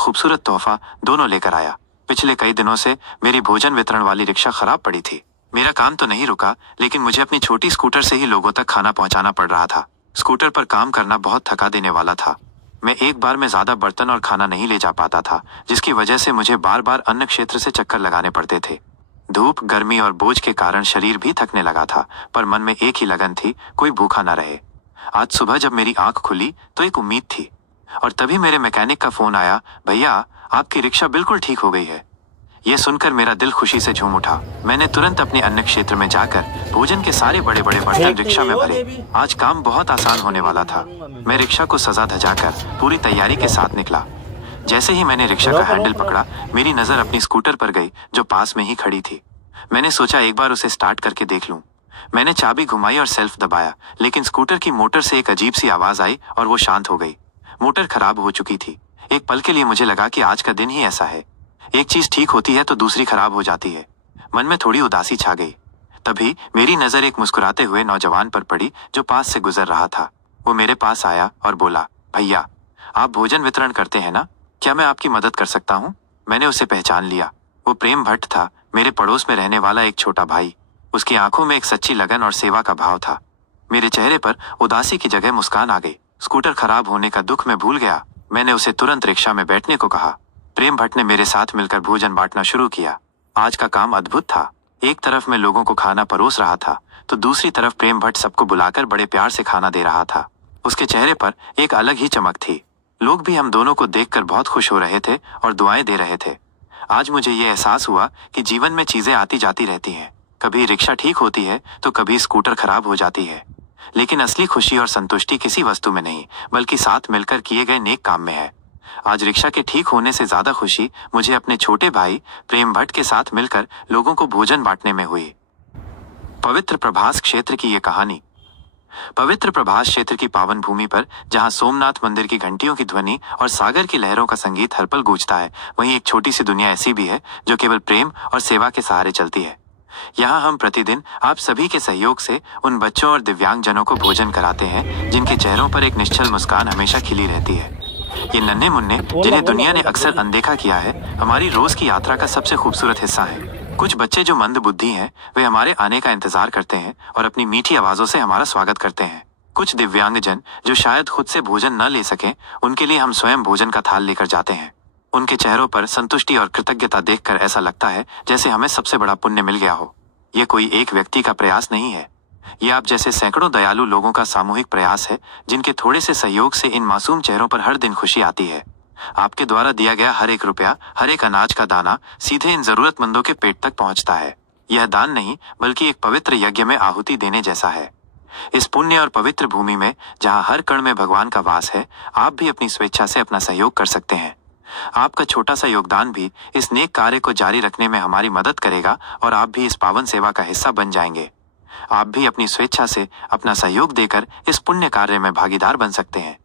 खूबसूरत तोहफा दोनों लेकर आया। पिछले कई दिनों से मेरी भोजन वितरण वाली रिक्शा खराब पड़ी थी। मेरा काम तो नहीं रुका, लेकिन मुझे अपनी छोटी स्कूटर से ही लोगों तक खाना पहुंचाना पड़ रहा था। स्कूटर पर काम करना बहुत थका देने वाला था। मैं एक बार में ज्यादा बर्तन और खाना नहीं ले जा पाता था, जिसकी वजह से मुझे बार बार अन्न क्षेत्र से चक्कर लगाने पड़ते थे। धूप, गर्मी और बोझ के कारण शरीर भी थकने लगा था, पर मन में एक ही लगन थी, कोई भूखा न रहे। आज सुबह जब मेरी आंख खुली तो एक उम्मीद थी, और तभी मेरे मैकेनिक का फोन आया, भैया आपकी रिक्शा बिल्कुल ठीक हो गई है। यह सुनकर मेरा दिल खुशी से झूम उठा। मैंने तुरंत अपने अन्न क्षेत्र में जाकर भोजन के सारे बड़े बड़े बर्तन रिक्शा में भरे। आज काम बहुत आसान होने वाला था। मैं रिक्शा को सजा धजाकर पूरी तैयारी के साथ निकला। जैसे ही मैंने रिक्शा का हैंडल पकड़ा, मेरी नजर अपनी स्कूटर पर गई, जो पास में ही खड़ी थी। मैंने सोचा एक बार उसे स्टार्ट करके देख लूं। मैंने चाबी घुमाई और सेल्फ दबाया, लेकिन स्कूटर की मोटर से एक अजीब सी आवाज आई और वो शांत हो गई। मोटर खराब हो चुकी थी। एक पल के लिए मुझे लगा कि आज का दिन ही ऐसा है। एक चीज ठीक होती है तो दूसरी खराब हो जाती है। मन में थोड़ी उदासी छा गई। तभी मेरी नजर एक मुस्कुराते हुए नौजवान पर पड़ी, जो पास से गुजर रहा था। वो मेरे पास आया और बोला, भैया आप भोजन वितरण करते हैं ना? क्या मैं आपकी मदद कर सकता हूँ? मैंने उसे पहचान लिया। वो प्रेम भट्ट था, मेरे पड़ोस में रहने वाला एक छोटा भाई। उसकी आंखों में एक सच्ची लगन और सेवा का भाव था। मेरे चेहरे पर उदासी की जगह मुस्कान आ गई। स्कूटर खराब होने का दुख मैं भूल गया। मैंने उसे तुरंत रिक्शा में बैठने को कहा। प्रेम भट्ट ने मेरे साथ मिलकर भोजन बांटना शुरू किया। आज का काम अद्भुत था। एक तरफ मैं लोगों को खाना परोस रहा था, तो दूसरी तरफ प्रेम भट्ट सबको बुलाकर बड़े प्यार से खाना दे रहा था। उसके चेहरे पर एक अलग ही चमक थी। लोग भी हम दोनों को देखकर बहुत खुश हो रहे थे और दुआएं दे रहे थे। आज मुझे ये एहसास हुआ कि जीवन में चीजें आती जाती रहती हैं। कभी रिक्शा ठीक होती है तो कभी स्कूटर खराब हो जाती है, लेकिन असली खुशी और संतुष्टि किसी वस्तु में नहीं, बल्कि साथ मिलकर किए गए नेक काम में है। आज रिक्शा के ठीक होने से ज्यादा खुशी मुझे अपने छोटे भाई प्रेम भट्ट के साथ मिलकर लोगों को भोजन बांटने में हुई। पवित्र प्रभास क्षेत्र की ये कहानी। पवित्र प्रभास क्षेत्र की पावन भूमि पर, जहां सोमनाथ मंदिर की घंटियों की ध्वनि और सागर की लहरों का संगीत हर पल गूंजता है, वहीं एक छोटी सी दुनिया ऐसी भी है जो केवल प्रेम और सेवा के सहारे चलती है। यहाँ हम प्रतिदिन आप सभी के सहयोग से उन बच्चों और दिव्यांगजनों को भोजन कराते हैं, जिनके चेहरों पर एक निश्चल मुस्कान हमेशा खिली रहती है। ये नन्हे मुन्ने, जिन्हें दुनिया ने अक्सर अनदेखा किया है, हमारी रोज की यात्रा का सबसे खूबसूरत हिस्सा है। कुछ बच्चे जो मंद बुद्धि हैं, वे हमारे आने का इंतजार करते हैं और अपनी मीठी आवाजों से हमारा स्वागत करते हैं। कुछ दिव्यांगजन जो शायद खुद से भोजन न ले सकें, उनके लिए हम स्वयं भोजन का थाल लेकर जाते हैं। उनके चेहरों पर संतुष्टि और कृतज्ञता देखकर ऐसा लगता है जैसे हमें सबसे बड़ा पुण्य मिल गया हो। ये कोई एक व्यक्ति का प्रयास नहीं है, ये आप जैसे सैकड़ों दयालु लोगों का सामूहिक प्रयास है, जिनके थोड़े से सहयोग से इन मासूम चेहरों पर हर दिन खुशी आती है। आपके द्वारा दिया गया हर एक रुपया, हर एक अनाज का दाना सीधे इन जरूरतमंदों के पेट तक पहुंचता है। यह दान नहीं, बल्कि एक पवित्र यज्ञ में आहुति देने जैसा है। इस पुण्य और पवित्र भूमि में, जहां हर कण में भगवान का वास है, आप भी अपनी स्वेच्छा से अपना सहयोग कर सकते हैं। आपका छोटा सा योगदान भी इस नेक कार्य को जारी रखने में हमारी मदद करेगा और आप भी इस पावन सेवा का हिस्सा बन जाएंगे। आप भी अपनी स्वेच्छा से अपना सहयोग देकर इस पुण्य कार्य में भागीदार बन सकते हैं।